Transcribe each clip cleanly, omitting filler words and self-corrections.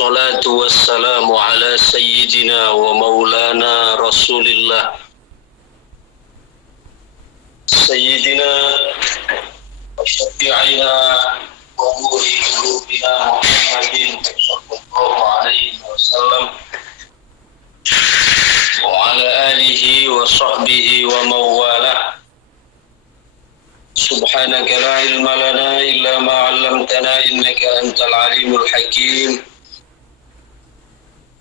والصلاة والسلام على سيدنا ومولانا رسول الله سيدنا وشفيعنا ونور قلوبنا محمد صلى الله عليه وسلم وعلى آله وصحبه ومن والاه. سبحانك لا علم لنا إلا ما علمتنا إنك أنت العليم الحكيم.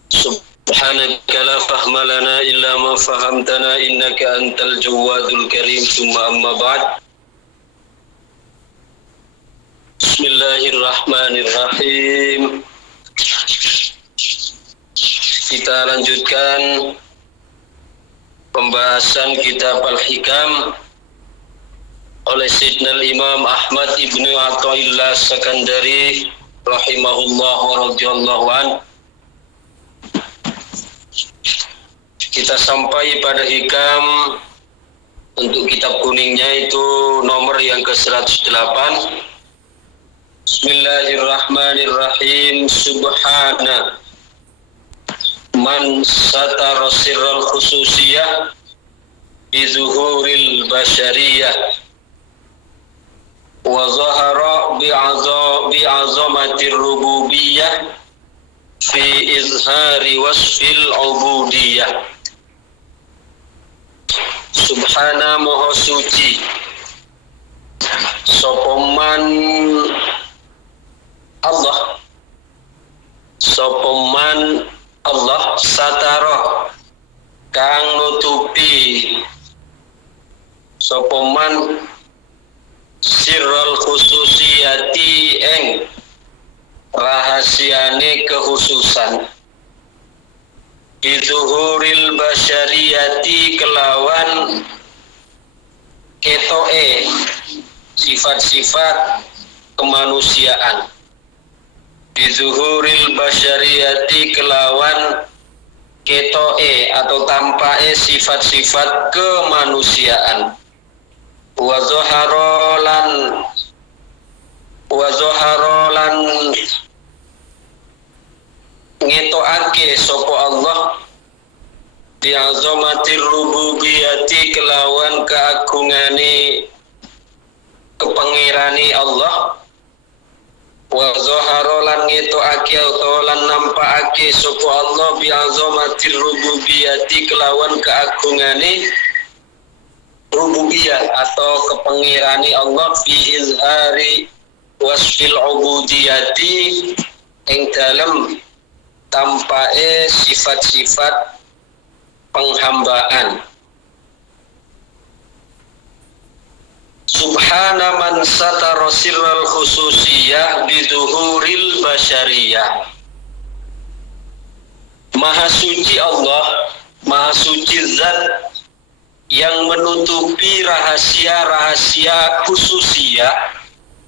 سبحانك لا فهم لنا إلا ما فهمتنا إنك أنت الجواد الكريم. ثم أما بعد. بسم الله الرحمن الرحيم. Kita lanjutkan pembahasan kitab Al-Hikam oleh Sayyidina Imam Ahmad ibnu Athaillah Sakandari rahimahullah wa radhiyallahu an. Kita sampai pada hikam untuk kitab kuningnya itu nomor yang ke-108. Bismillahirrahmanirrahim. Subhana man satara sirral khususiyah bi zuhuril basyariyah wa zahara bi azamatir rububiyyah fi izhari wasfil ubudiyah. Subhana moho suci sopoman Allah, sopoman Allah satara kang nutupi sopoman sirrul khususiyati ing rahasiane kekhususan bizuhuril basyariyati kelawan ketoe sifat-sifat kemanusiaan. Bizuhuril basyariyati kelawan ketoe atau tampae sifat-sifat kemanusiaan. Wa zaharolan ngetoake sapa Allah bi azamatir rububiyyati kelawan keagungane kepengirani Allah. Wa zaharolan ngetoake utawa lan nampakake sapa Allah bi azamatir rububiyyati kelawan keagungane rububiyah atau kepengirani Allah fi izhari wasfil ubudiyati ing dalem tampae sifat-sifat penghambaan. Subhana man satara sirral khususiyah bizuhuril basyariyah. Maha suci Allah, maha suci zat yang menutupi rahasia-rahasia khususiyah,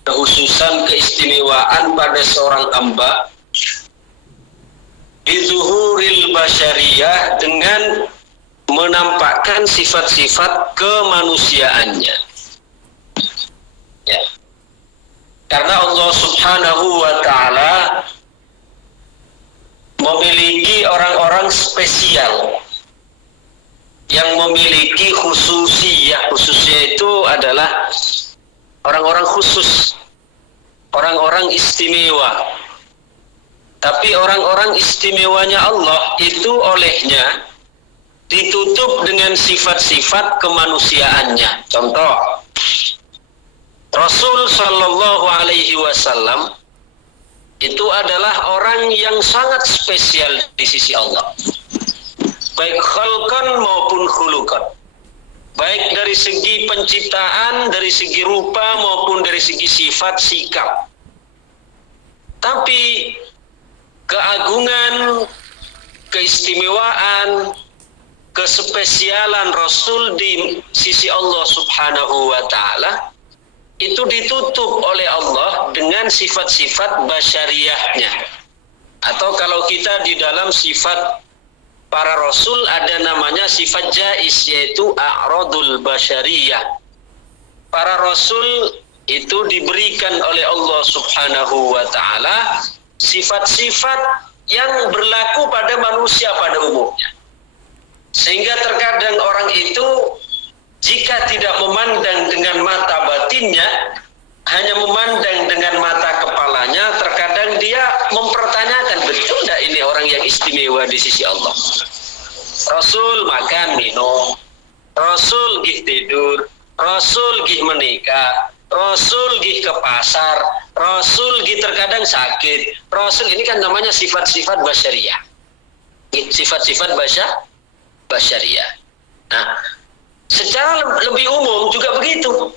kekhususan keistimewaan pada seorang hamba bizuhuril basyariyah dengan menampakkan sifat-sifat kemanusiaannya. Ya. Karena Allah Subhanahu wa ta'ala memiliki orang-orang spesial yang memiliki khususiyah. Khususiyah itu adalah orang-orang khusus, orang-orang istimewa. Tapi orang-orang istimewanya Allah itu olehnya ditutup dengan sifat-sifat kemanusiaannya. Contoh, Rasul Sallallahu Alaihi Wasallam itu adalah orang yang sangat spesial di sisi Allah, baik khalqan maupun khuluqan, baik dari segi penciptaan, dari segi rupa maupun dari segi sifat sikap. Tapi keagungan, keistimewaan, kespesialan Rasul di sisi Allah Subhanahu wa ta'ala itu ditutup oleh Allah dengan sifat-sifat basyariyahnya. Atau kalau kita di dalam sifat para Rasul ada namanya sifat jais, yaitu a'radul basyariyah. Para Rasul itu diberikan oleh Allah Subhanahu wa ta'ala sifat-sifat yang berlaku pada manusia pada umumnya. Sehingga terkadang orang itu jika tidak memandang dengan mata batinnya, hanya memandang dengan mata kepalanya, terkadang dia mempertanyakan, betul tidak ini orang yang istimewa di sisi Allah? Rasul makan minum, Rasul gih tidur, Rasul gih menikah, Rasul gih ke pasar, Rasul gih terkadang sakit. Rasul ini kan namanya sifat-sifat basyariah. Sifat-sifat basyariah. Nah, secara lebih umum juga begitu.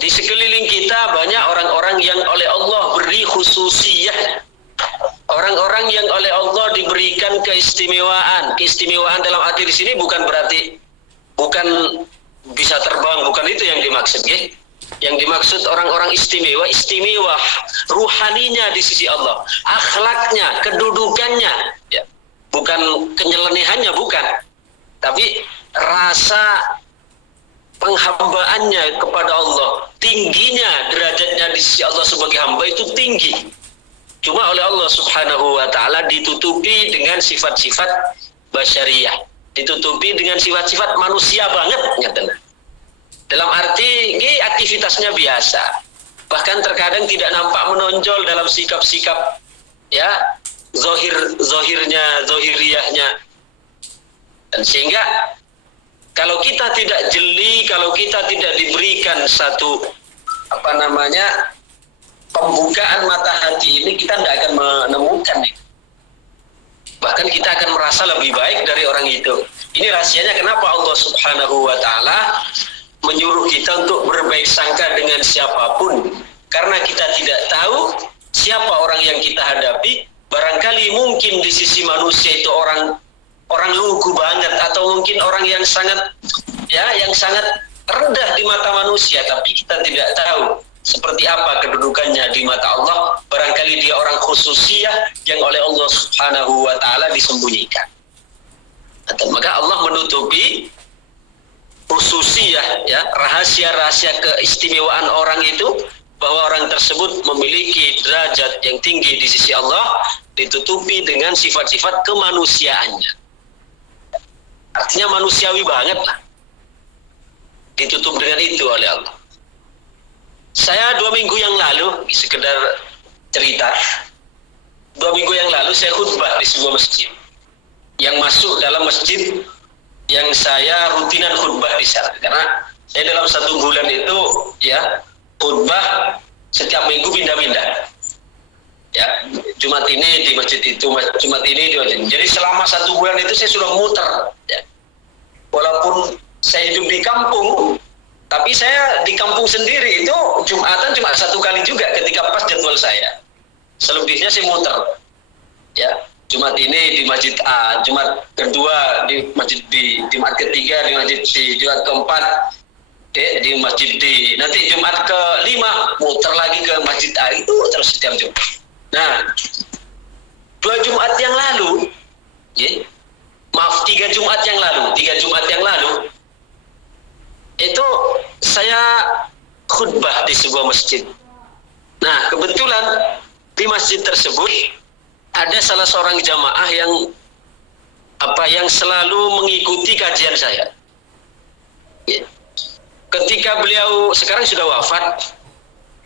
Di sekeliling kita banyak orang-orang yang oleh Allah beri khususiyah. Orang-orang yang oleh Allah diberikan keistimewaan. Keistimewaan dalam arti di sini bukan berarti bukan bisa terbang, bukan itu yang dimaksud, ya. Yang dimaksud orang-orang istimewa, istimewa ruhaninya di sisi Allah, akhlaknya, kedudukannya, ya. Bukan kenyelenihannya, bukan. Tapi rasa penghambaannya kepada Allah, tingginya derajatnya di sisi Allah sebagai hamba itu tinggi. Cuma oleh Allah Subhanahu wa taala ditutupi dengan sifat-sifat basyariah, ditutupi dengan sifat-sifat manusia banget, nyatanya. Dalam arti ini aktivitasnya biasa, bahkan terkadang tidak nampak menonjol dalam sikap-sikap, ya, zohiriyahnya. Dan sehingga kalau kita tidak jeli, kalau kita tidak diberikan satu pembukaan mata hati ini, kita tidak akan menemukan itu. Bahkan kita akan merasa lebih baik dari orang itu. Ini rahasianya kenapa Allah Subhanahu wa taala menyuruh kita untuk berbaik sangka dengan siapapun, karena kita tidak tahu siapa orang yang kita hadapi. Barangkali mungkin di sisi manusia itu orang lugu banget, atau mungkin orang yang sangat rendah di mata manusia, tapi kita tidak tahu seperti apa kedudukannya di mata Allah. Barangkali dia orang khususiyah yang oleh Allah Subhanahu wa taala disembunyikan. Atau maka Allah menutupi khususiyah, ya, rahasia-rahasia keistimewaan orang itu, bahwa orang tersebut memiliki derajat yang tinggi di sisi Allah, ditutupi dengan sifat-sifat kemanusiaannya. Artinya manusiawi banget lah, ditutup dengan itu oleh Allah. Saya 2 minggu yang lalu, sekedar cerita, 2 minggu yang lalu saya khutbah di sebuah masjid, yang masuk dalam masjid yang saya rutinan khutbah di sana, karena saya dalam 1 bulan itu, ya, khutbah setiap minggu pindah-pindah. Ya, Jumat ini di masjid itu, Jumat ini di masjid. Jadi selama 1 bulan itu saya sudah muter, ya. Walaupun saya hidup di kampung, tapi saya di kampung sendiri itu Jumatan cuma 1 kali juga ketika pas jadwal saya. Selebihnya saya muter, ya. Jumat ini di masjid A, Jumat kedua di masjid B, Jumat ketiga di masjid C, Jumat keempat di masjid D, nanti Jumat ke-5 muter lagi ke masjid A, itu terus setiap Jumat. Nah, 3 Jumat yang lalu, itu saya khutbah di sebuah masjid. Nah, kebetulan di masjid tersebut ada salah seorang jamaah yang selalu mengikuti kajian saya. Ketika beliau sekarang sudah wafat,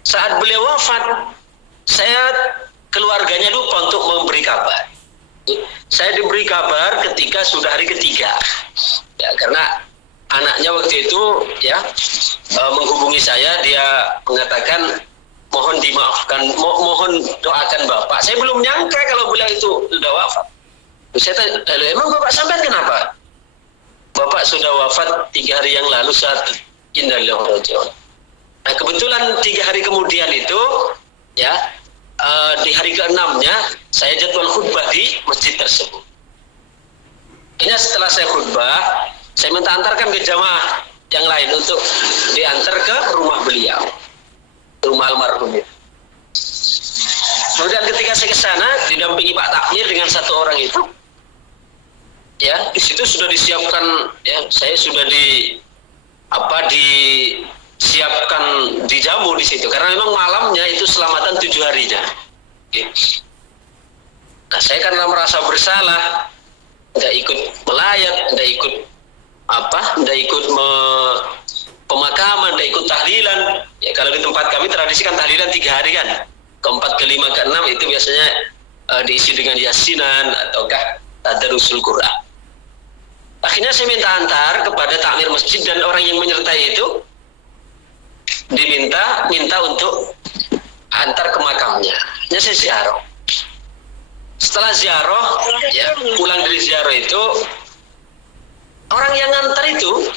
saat beliau wafat, saya keluarganya lupa untuk memberi kabar. Saya diberi kabar ketika sudah hari ketiga, ya, karena anaknya waktu itu, ya, menghubungi saya, dia mengatakan mohon dimaafkan, mohon doakan Bapak. Saya belum nyangka kalau beliau itu sudah wafat. Saya tanya, emang Bapak sampai kenapa? Bapak sudah wafat 3 hari yang lalu saat Inna lillahi wa inna ilaihi raji'un. Nah, kebetulan 3 hari kemudian itu, ya, di hari ke-6-nya saya jadwal khutbah di masjid tersebut. Ini setelah saya khutbah, saya minta antarkan ke jamaah yang lain untuk diantar ke rumah beliau, rumah almarhum itu. Kemudian ketika saya ke sana didampingi Pak Takmir dengan 1 orang itu, ya, di situ sudah disiapkan, ya, saya sudah disiapkan dijamu di situ, karena memang malamnya itu selamatan 7 harinya. Nah, saya karena merasa bersalah, tidak ikut melayat, tidak ikut pemakaman, tidak ikut tahlilan. Ya, kalau di tempat kami tradisi kan tahlilan 3 hari kan, ke-4, ke-5, ke-6 itu biasanya diisi dengan yasinan ataukah tadarusul Quran. Akhirnya saya minta antar kepada takmir masjid dan orang yang menyertai itu minta untuk antar ke makamnya. Ya, saya ziarah. Setelah ziarah, ya, pulang dari ziarah itu orang yang ngantar itu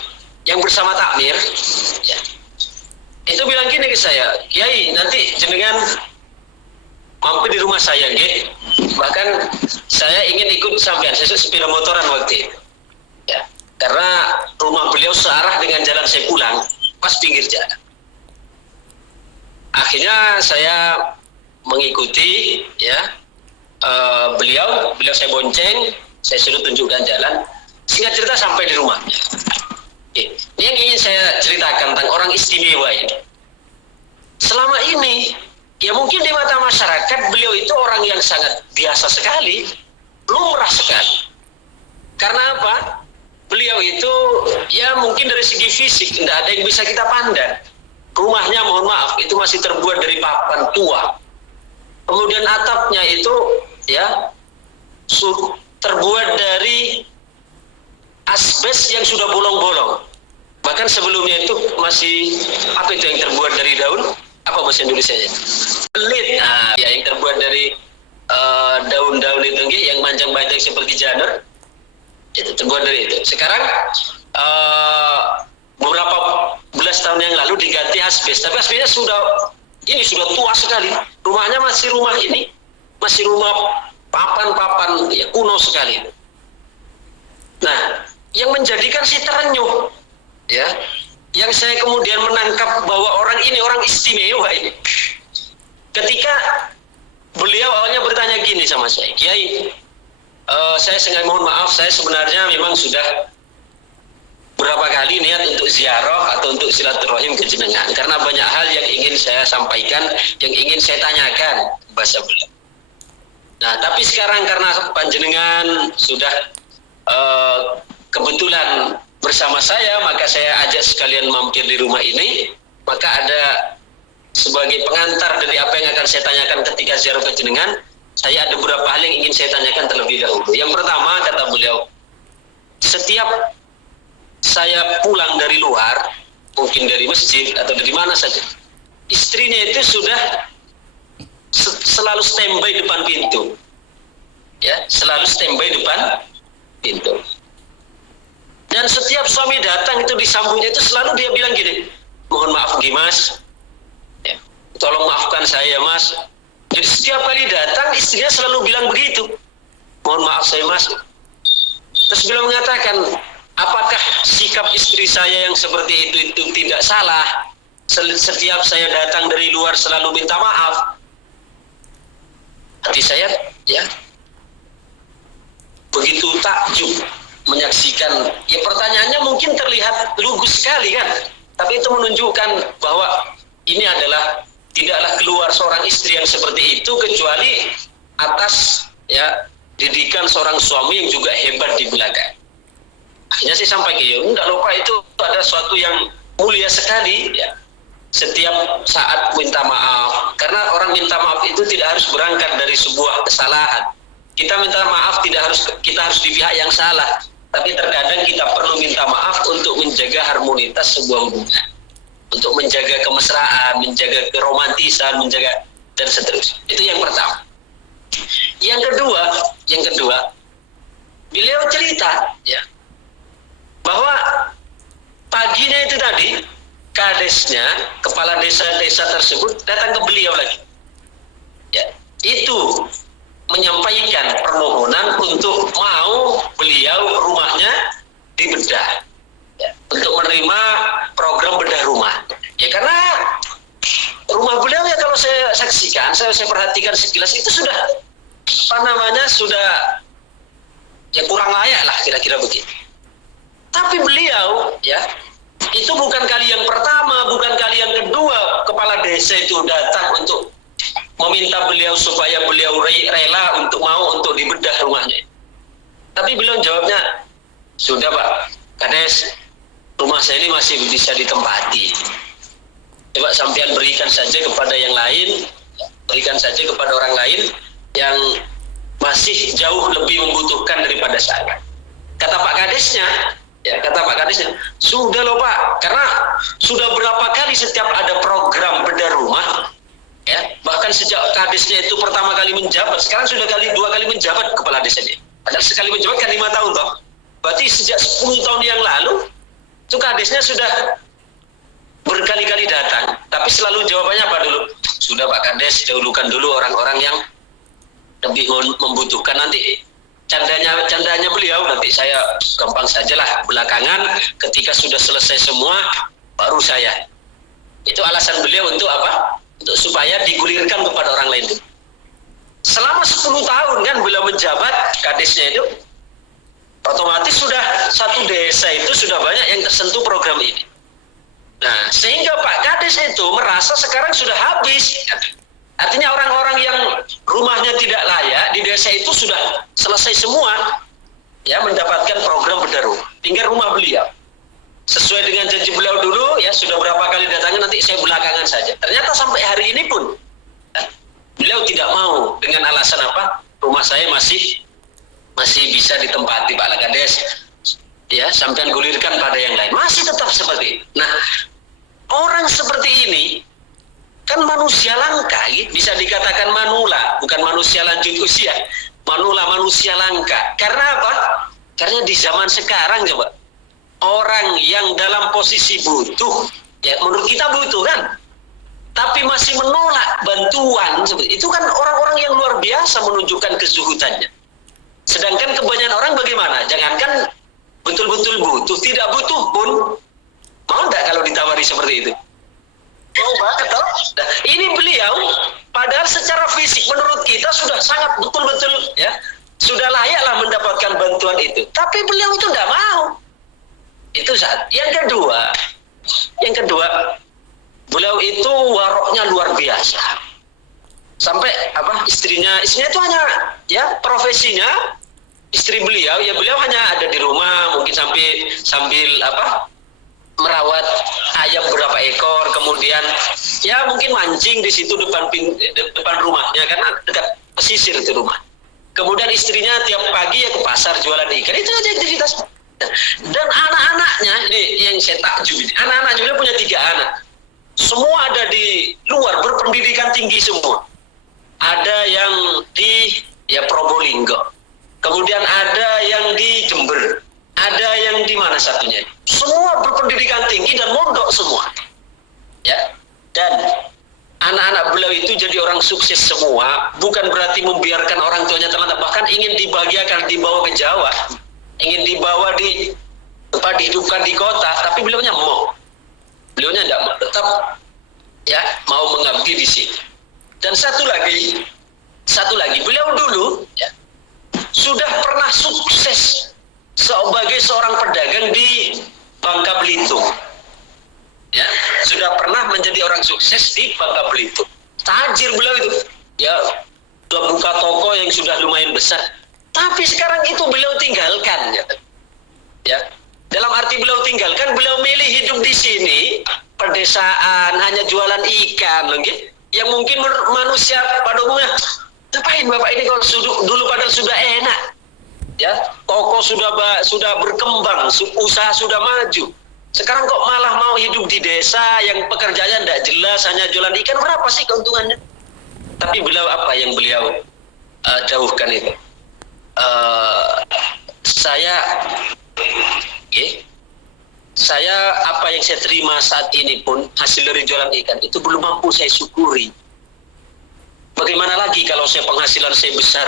yang bersama takmir, ya, itu bilang gini ke saya, Kiai, nanti jenengan mampir di rumah saya, nggih. Bahkan saya ingin ikut sampean, saya sepeda motoran waktu itu. Ya, karena rumah beliau searah dengan jalan saya pulang, pas pinggir jalan. Akhirnya saya mengikuti, ya, beliau saya bonceng, saya suruh tunjukkan jalan. Singkat cerita sampai di rumahnya. Oke. Ini yang ingin saya ceritakan tentang orang istimewa ini. Selama ini, ya mungkin di mata masyarakat beliau itu orang yang sangat biasa sekali, lumrah sekali. Karena apa? Beliau itu ya mungkin dari segi fisik tidak ada yang bisa kita pandang. Rumahnya mohon maaf itu masih terbuat dari papan tua. Kemudian atapnya itu ya terbuat dari asbes yang sudah bolong-bolong. Bahkan sebelumnya itu masih apa itu yang terbuat dari daun? Apa bahasa Indonesianya? Belit. Nah, ya yang terbuat dari daun-daun itu yang panjang-panjang seperti janur. Itu terbuat dari itu. Sekarang beberapa belas tahun yang lalu diganti asbes, tapi asbesnya sudah tua sekali. Rumahnya masih rumah ini, masih rumah papan-papan ya kuno sekali. Nah, yang menjadikan si terenyuh, ya, yang saya kemudian menangkap bahwa orang ini orang istimewa ini. Ketika beliau awalnya bertanya gini sama saya, Kiai, saya sengaja mohon maaf, saya sebenarnya memang sudah berapa kali niat untuk ziarah atau untuk silaturahim ke jenengan karena banyak hal yang ingin saya sampaikan, yang ingin saya tanyakan bahasa beliau. Nah, tapi sekarang karena panjenengan sudah kebetulan bersama saya, maka saya ajak sekalian mampir di rumah ini. Maka ada sebagai pengantar dari apa yang akan saya tanyakan ketika ziarah ke jenengan, saya ada beberapa hal yang ingin saya tanyakan terlebih dahulu. Yang pertama, kata beliau, setiap saya pulang dari luar, mungkin dari masjid atau dari mana saja, istrinya itu sudah selalu standby depan pintu, ya, selalu standby depan pintu. Dan setiap suami datang itu disambutnya itu selalu dia bilang gini, mohon maaf Mas, ya, tolong maafkan saya Mas. Jadi setiap kali datang istrinya selalu bilang begitu, mohon maaf saya Mas. Terus beliau mengatakan, apakah sikap istri saya yang seperti itu tidak salah? Setiap saya datang dari luar selalu minta maaf. Hati saya ya begitu takjub menyaksikan. Ya pertanyaannya mungkin terlihat lugu sekali kan, tapi itu menunjukkan bahwa ini adalah tidaklah keluar seorang istri yang seperti itu kecuali atas ya didikan seorang suami yang juga hebat di belakang. Akhirnya saya sampaikan, ya enggak lupa itu ada sesuatu yang mulia sekali ya. Setiap saat minta maaf, karena orang minta maaf itu tidak harus berangkat dari sebuah kesalahan. Kita minta maaf kita harus di pihak yang salah, tapi terkadang kita perlu minta maaf untuk menjaga harmonitas sebuah hubungan, untuk menjaga kemesraan, menjaga keromantisan, menjaga dan seterusnya. Itu yang pertama. Yang kedua, beliau cerita ya bahwa paginya itu tadi kadesnya, kepala desa-desa tersebut datang ke beliau lagi. Ya, itu menyampaikan permohonan untuk mau beliau rumahnya dibedah. Ya, untuk menerima program bedah rumah. Ya karena rumah beliau ya kalau saya saksikan, saya perhatikan sekilas itu sudah sudah ya kurang layak lah kira-kira begitu. Tapi beliau ya itu bukan kali yang pertama, bukan kali yang kedua kepala desa itu datang untuk meminta meminta beliau supaya beliau rela untuk dibedah rumahnya. Tapi beliau jawabnya, sudah Pak Kades, rumah saya ini masih bisa ditempati. Coba sampean berikan saja kepada yang lain, berikan saja kepada orang lain yang masih jauh lebih membutuhkan daripada saya. Kata Pak Kadesnya, sudah loh Pak, karena sudah berapa kali setiap ada program bedah rumah, ya, bahkan sejak Kadesnya itu pertama kali menjabat, sekarang sudah dua kali menjabat kepala desanya. Padahal sekali menjabat kan 5 tahun toh. Berarti sejak 10 tahun yang lalu, itu Kadesnya sudah berkali-kali datang. Tapi selalu jawabannya apa dulu? Sudah Pak Kades, dahulukan dulu orang-orang yang lebih membutuhkan. Nanti candanya beliau, nanti saya gampang sajalah belakangan ketika sudah selesai semua baru saya. Itu alasan beliau untuk apa? Untuk supaya digulirkan kepada orang lain. Selama 10 tahun kan beliau menjabat Kadesnya itu, otomatis sudah satu desa itu sudah banyak yang tersentuh program ini. Nah, sehingga Pak Kades itu merasa sekarang sudah habis. Artinya orang-orang yang rumahnya tidak layak di desa itu sudah selesai semua, ya, mendapatkan program bedah rumah. Tinggal rumah beliau. Sesuai dengan janji beliau dulu, ya, sudah berapa kali datangnya, nanti saya belakangan saja. Ternyata sampai hari ini pun beliau tidak mau, dengan alasan apa? Rumah saya masih bisa ditempati Pak Kades. Ya, sampean gulirkan pada yang lain. Masih tetap seperti itu. Nah, orang seperti ini kan manusia langka, bisa dikatakan manula, bukan manusia lanjut usia. Manula, manusia langka. Karena apa? Karena di zaman sekarang coba, orang yang dalam posisi butuh, ya menurut kita butuh kan, tapi masih menolak bantuan, itu kan orang-orang yang luar biasa menunjukkan kezuhudannya. Sedangkan kebanyakan orang bagaimana? Jangankan betul-betul butuh, tidak butuh pun mau enggak kalau ditawari seperti itu? Mau banget toh? Nah, ini beliau padahal secara fisik menurut kita sudah sangat betul-betul, ya, sudah layaklah mendapatkan bantuan itu. Tapi beliau itu enggak mau. Itu saat. Yang kedua, beliau itu waroknya luar biasa. Sampai apa? Istrinya itu hanya, ya, profesinya istri beliau, ya beliau hanya ada di rumah, mungkin sambil apa? Merawat ayam berapa ekor, kemudian ya mungkin mancing di situ depan rumahnya karena dekat pesisir itu rumah. Kemudian istrinya tiap pagi ya ke pasar jualan ikan, itu aja aktivitas. Dan anak-anaknya, yang saya takjub ini, anak-anaknya beliau punya 3 anak. Semua ada di luar, berpendidikan tinggi semua. Ada yang di Probolinggo, kemudian ada yang di Jember, ada yang di mana satunya. Semua berpendidikan tinggi dan mondok semua. Ya. Dan anak-anak beliau itu jadi orang sukses semua, bukan berarti membiarkan orang tuanya terlantar, bahkan ingin dibahagiakan, dibawa ke Jawa, ingin dibawa dihidupkan di kota, tapi beliaunya mau. Beliaunya tidak mau, tetap, ya, mau mengabdi di sini. Dan satu lagi, beliau dulu, ya, sudah pernah sukses sebagai seorang pedagang di Bangka Belitung. Ya, sudah pernah menjadi orang sukses di Bangka Belitung. Tajir beliau itu. Ya, sudah buka toko yang sudah lumayan besar. Tapi sekarang itu beliau tinggalkan, ya. Dalam arti beliau tinggalkan, beliau milih hidup di sini, pedesaan, hanya jualan ikan, gitu. Yang mungkin manusia pada umumnya, ngapain Bapak ini kalau dulu padahal sudah enak. Ya, toko sudah berkembang, usaha sudah maju. Sekarang kok malah mau hidup di desa yang pekerjaannya tidak jelas, hanya jualan ikan, berapa sih keuntungannya? Tapi beliau apa yang beliau jauhkan itu? Saya apa yang saya terima saat ini pun hasil dari jualan ikan itu belum mampu saya syukuri. Bagaimana lagi kalau penghasilan saya besar?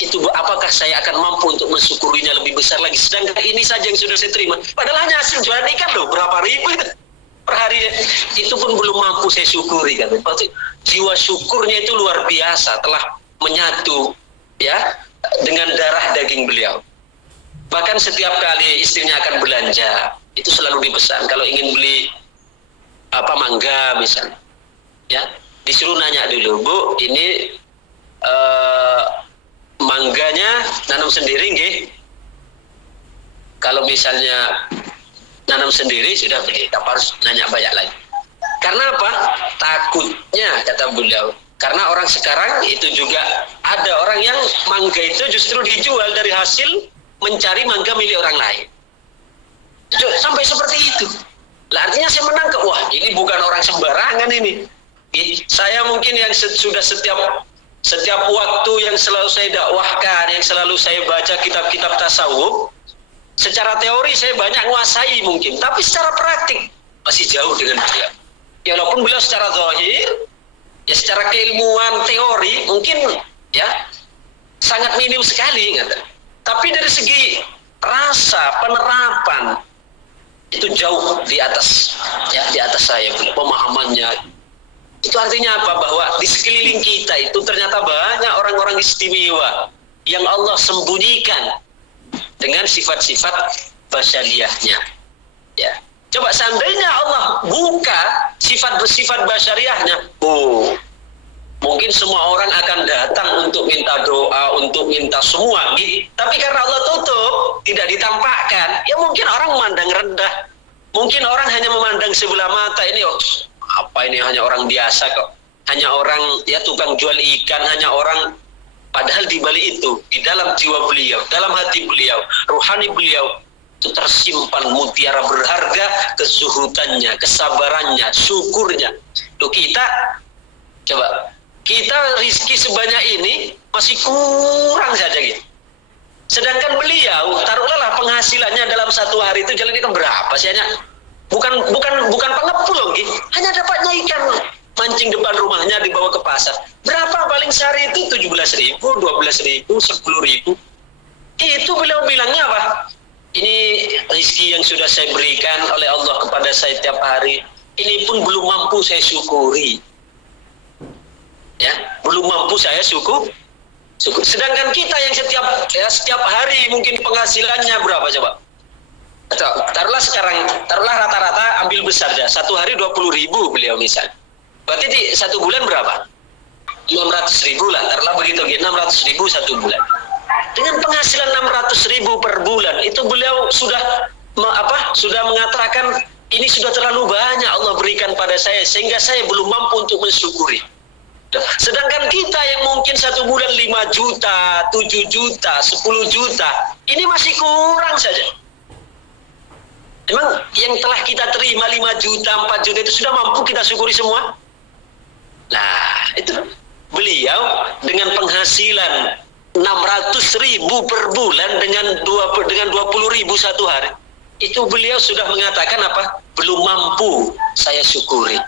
Itu apakah saya akan mampu untuk mensyukurinya lebih besar lagi? Sedangkan ini saja yang sudah saya terima. Padahal hanya hasil jualan ikan loh, berapa ribu per hari. Itu pun belum mampu saya syukuri kan. Jiwa syukurnya itu luar biasa, telah menyatu, ya, dengan darah daging beliau. Bahkan setiap kali istrinya akan belanja, itu selalu dipesan kalau ingin beli mangga misalnya, ya, disuruh nanya dulu, Bu, ini mangganya nanam sendiri nggih? Kalau misalnya nanam sendiri sudah beli, tak harus nanya banyak lagi. Karena apa? Takutnya, kata beliau, karena orang sekarang itu juga ada orang yang mangga itu justru dijual dari hasil mencari mangga milik orang lain. Sampai seperti itu. Lah artinya saya menangkap, wah ini bukan orang sembarangan ini. Saya mungkin yang sudah setiap waktu yang selalu saya dakwahkan, yang selalu saya baca kitab-kitab tasawuf, secara teori saya banyak menguasai mungkin, tapi secara praktik masih jauh dengan beliau. Ya walaupun beliau secara zahir, ya secara keilmuan teori mungkin ya sangat minim sekali, tapi dari segi rasa penerapan itu jauh di atas, ya di atas saya pemahamannya. Itu artinya apa? Bahwa di sekeliling kita itu ternyata banyak orang-orang istimewa yang Allah sembunyikan dengan sifat-sifat basyariahnya. Ya, coba seandainya Allah buka sifat-sifat basyariahnya, mungkin semua orang akan datang untuk minta doa, untuk minta semua, gitu. Tapi karena Allah tutup, tidak ditampakkan, ya mungkin orang memandang rendah. Mungkin orang hanya memandang sebelah mata, ini apa ini, hanya orang biasa kok, hanya orang ya tukang jual ikan, hanya orang. Padahal di balik itu, di dalam jiwa beliau, dalam hati beliau, rohani beliau itu tersimpan mutiara berharga, kezuhudannya, kesabarannya, syukurnya. Loh kita, coba kita rizki sebanyak ini masih kurang saja gitu. Sedangkan beliau, taruhlah penghasilannya dalam satu hari itu jalannya kan berapa sih, hanya bukan pengepul loh, gitu. Hanya dapatnya ikan mancing depan rumahnya dibawa ke pasar. Berapa paling sehari itu? 17.000, 12.000, 10.000. Itu beliau bilangnya apa? Ini rezeki yang sudah saya berikan oleh Allah kepada saya tiap hari. Ini pun belum mampu saya syukuri. Ya, belum mampu saya syukur. Sedangkan kita yang setiap hari mungkin penghasilannya berapa coba? Taruhlah rata-rata ambil besar dah. Satu hari 20.000 beliau misal. Berarti di satu bulan berapa? 600.000 lah, taruhlah begitu, 600.000 satu bulan. Dengan penghasilan 600.000 per bulan, itu beliau sudah mengatakan ini sudah terlalu banyak Allah berikan pada saya, sehingga saya belum mampu untuk mensyukuri. Sedangkan kita yang mungkin satu bulan 5 juta, 7 juta, 10 juta, ini masih kurang saja. Memang yang telah kita terima 5 juta, 4 juta itu sudah mampu kita syukuri semua? Nah, itu beliau dengan penghasilan 600.000 per bulan dengan 20.000 satu hari, itu beliau sudah mengatakan apa? Belum mampu saya syukuri.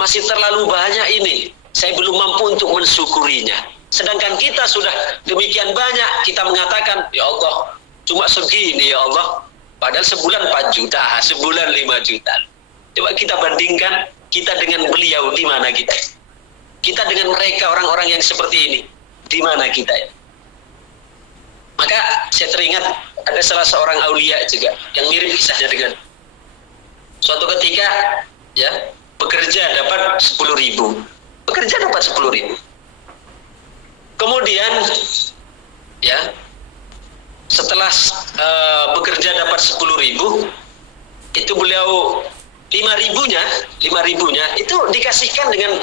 Masih terlalu banyak ini, saya belum mampu untuk mensyukurinya. Sedangkan kita sudah demikian banyak, kita mengatakan, ya Allah, cuma segini ya Allah. Padahal sebulan 4 juta, sebulan 5 juta. Coba kita bandingkan, kita dengan beliau, di mana kita? Kita dengan mereka, orang-orang yang seperti ini, di mana kita ya? Maka saya teringat ada salah seorang aulia juga yang mirip kisahnya dengan suatu ketika ya bekerja dapat 10.000, bekerja dapat 10.000. Kemudian ya setelah bekerja dapat 10.000, itu beliau 5.000-nya itu dikasihkan dengan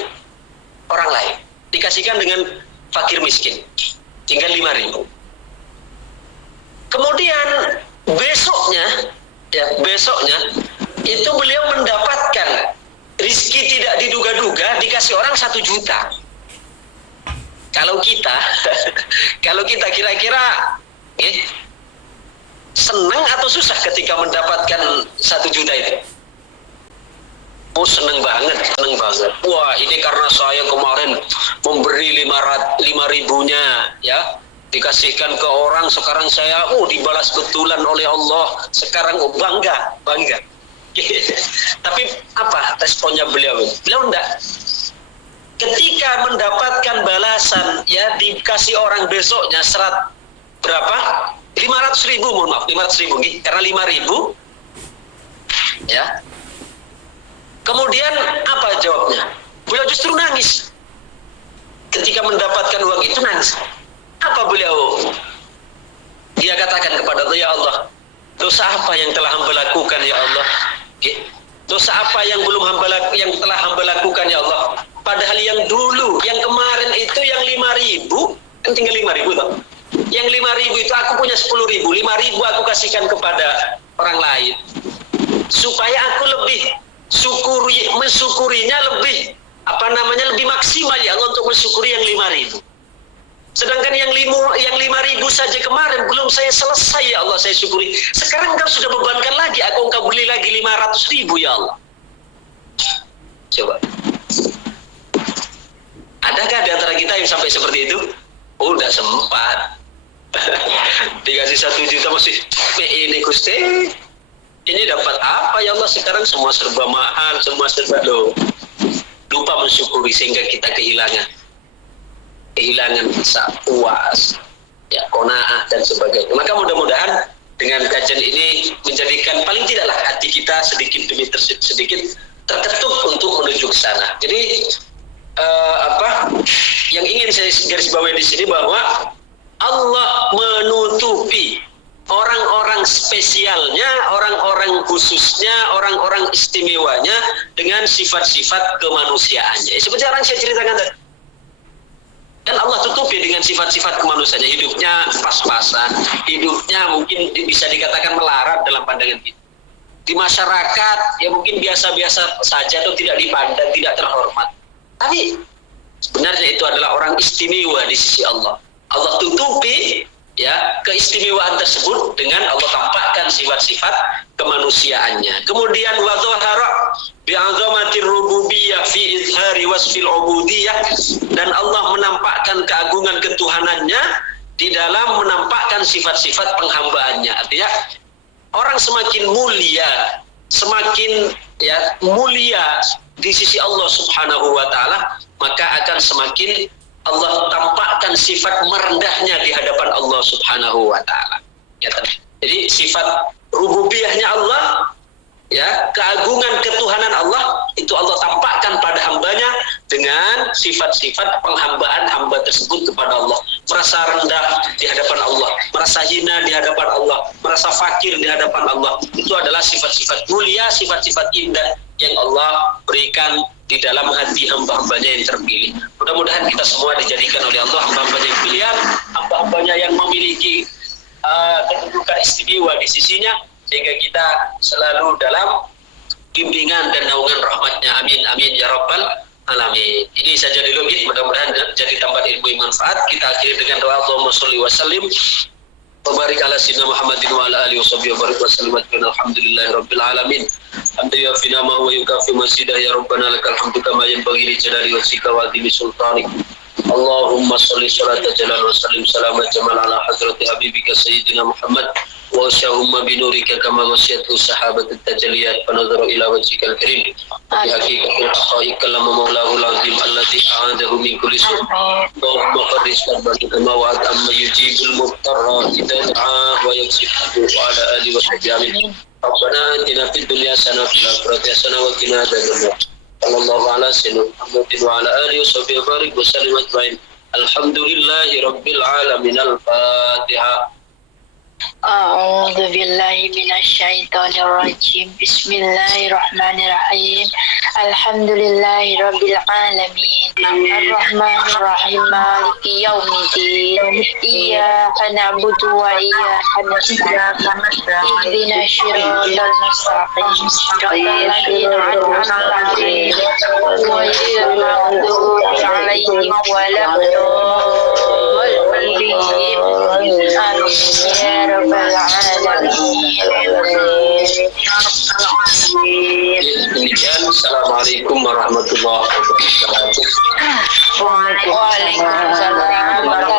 orang lain, dikasihkan dengan fakir miskin, tinggal 5.000. Kemudian besoknya itu beliau mendapatkan rizki tidak diduga-duga, dikasih orang 1 juta. Kalau kita kira-kira senang atau susah ketika mendapatkan 1 juta itu? Oh, senang banget. Wah, ini karena saya kemarin memberi 5.000-nya ya, dikasihkan ke orang, sekarang saya dibalas betulan oleh Allah. Sekarang bangga. Tapi apa responnya beliau? Beliau enggak. Ketika mendapatkan balasan ya, dikasih orang besoknya berapa? 500.000, mohon maaf, 500.000 karena 5.000 ya. Kemudian apa jawabnya? Beliau justru nangis. Ketika mendapatkan uang itu nangis. Apa beliau? Dia katakan kepada Allah, ya Allah, dosa apa yang telah hamba lakukan ya Allah? Dosa apa yang telah hamba lakukan ya Allah? Padahal yang dulu, yang kemarin itu yang 5.000, kan tinggal 5.000 toh. Yang 5.000 itu aku punya 10.000, 5.000 aku kasihkan kepada orang lain. Supaya aku lebih mensyukurinya lebih lebih maksimal ya Allah untuk mensyukuri yang 5.000. Sedangkan yang 5.000 saja kemarin belum saya selesai ya Allah saya syukuri. Sekarang engkau sudah bebankan lagi, engkau beli lagi 500.000 ya Allah. Coba. Adakah di antara kita yang sampai seperti itu? Oh, udah sempat. Dikasih 1 juta masih ini Gusti. Ini dapat apa ya Allah, sekarang semua serba mahal, semua serba low. Lupa mensyukuri sehingga kita kehilangan rasa puas, ya, qanaah dan sebagainya. Maka mudah-mudahan dengan kajian ini menjadikan paling tidaklah hati kita sedikit demi sedikit terketuk untuk menuju ke sana. Jadi yang ingin saya garis bawahi di sini bahwa Allah menutupi orang-orang spesialnya, orang-orang khususnya, orang-orang istimewanya dengan sifat-sifat kemanusiaannya. Seperti yang saya ceritakan tadi. Dan Allah tutupi dengan sifat-sifat kemanusiaannya. Hidupnya pas-pasan, hidupnya mungkin bisa dikatakan melarat dalam pandangan kita. Di masyarakat ya mungkin biasa-biasa saja atau tidak dipandang, tidak terhormat. Tapi sebenarnya itu adalah orang istimewa di sisi Allah. Allah tutupi ya keistimewaan tersebut dengan Allah tampakkan sifat-sifat kemanusiaannya. Kemudian wa dhahara bi'azamatir rububiyyah fi izhari wasfil ubudiyah, dan Allah menampakkan keagungan ketuhanannya di dalam menampakkan sifat-sifat penghambaannya. Artinya orang semakin mulia, semakin mulia di sisi Allah Subhanahu wa taala, maka akan semakin Allah tampakkan sifat merendahnya di hadapan Allah Subhanahu wa taala. Ya, jadi sifat rububiyahnya Allah, ya, keagungan ketuhanan Allah itu Allah tampakkan pada hambanya dengan sifat-sifat penghambaan hamba tersebut kepada Allah. Merasa rendah di hadapan Allah, merasa hina di hadapan Allah, merasa fakir di hadapan Allah. Itu adalah sifat-sifat mulia, sifat-sifat indah yang Allah berikan di dalam hati hamba-hambanya yang terpilih. Mudah-mudahan kita semua dijadikan oleh Allah hamba-hambanya yang pilihan, hamba-hambanya yang memiliki kedudukan istimewa di sisinya, sehingga kita selalu dalam bimbingan dan naungan rahmatnya. Amin, amin, ya rabbal alamin. Ini saja dulu, mudah-mudahan jadi tambahan ilmu yang manfaat. Kita akhiri dengan doa Allahumma sholli wa sallim wa barik ala sayyidina Muhammadin wa ala alihi wa sahbihi wa barik wa sallim. Alhamdulillahi rabbil alamin. Hamdulillah fina ma wa yukafi masidah ya rabbana lakal hamdu kama yanbaghi li jalali wajhika wa azimi sultanik. Allahumma sholli sholatan jalal wa sallim salamat jamal ala hadrati habibika sayyidina Muhammad wa syahumma binurika kama wasyatu sahabat at-tajalliyat fa nadharu ila wajhikal karim bi haqiqatil haqaiq lama maulahu al-azim alladhi a'adahu min kulli su'. Allahumma qadis qalbana kama wa'ad amma yujibul mubtarra idza da'a wa yaksifu wa ala alihi wa sahbihi. Rabbana atina fid dunya hasanah wa fil akhirati hasanah wa qina adzabannar. Sallallahu ala sayyidina Muhammadin wa ala alihi wa sahbihi barik wa sallim ajmain. Alhamdulillahi rabbil alamin. Al-Fatihah. A'udzu billahi minasyaitonir rajim. Bismillahirrahmanirrahim. Alhamdulillahi rabbil alamin. Arrahmanir rahim. Maliki yaumiddin. Iyyaka na'budu wa iyyaka nasta'in. Ihdinas siratal mustaqim. Shiratal ladzina an'amta 'alaihim ghairil maghdubi 'alaihim waladdallin. Amin. Demikian, assalamualaikum warahmatullahi wabarakatuh. Waalaikumsalam warahmatullahi wabarakatuh.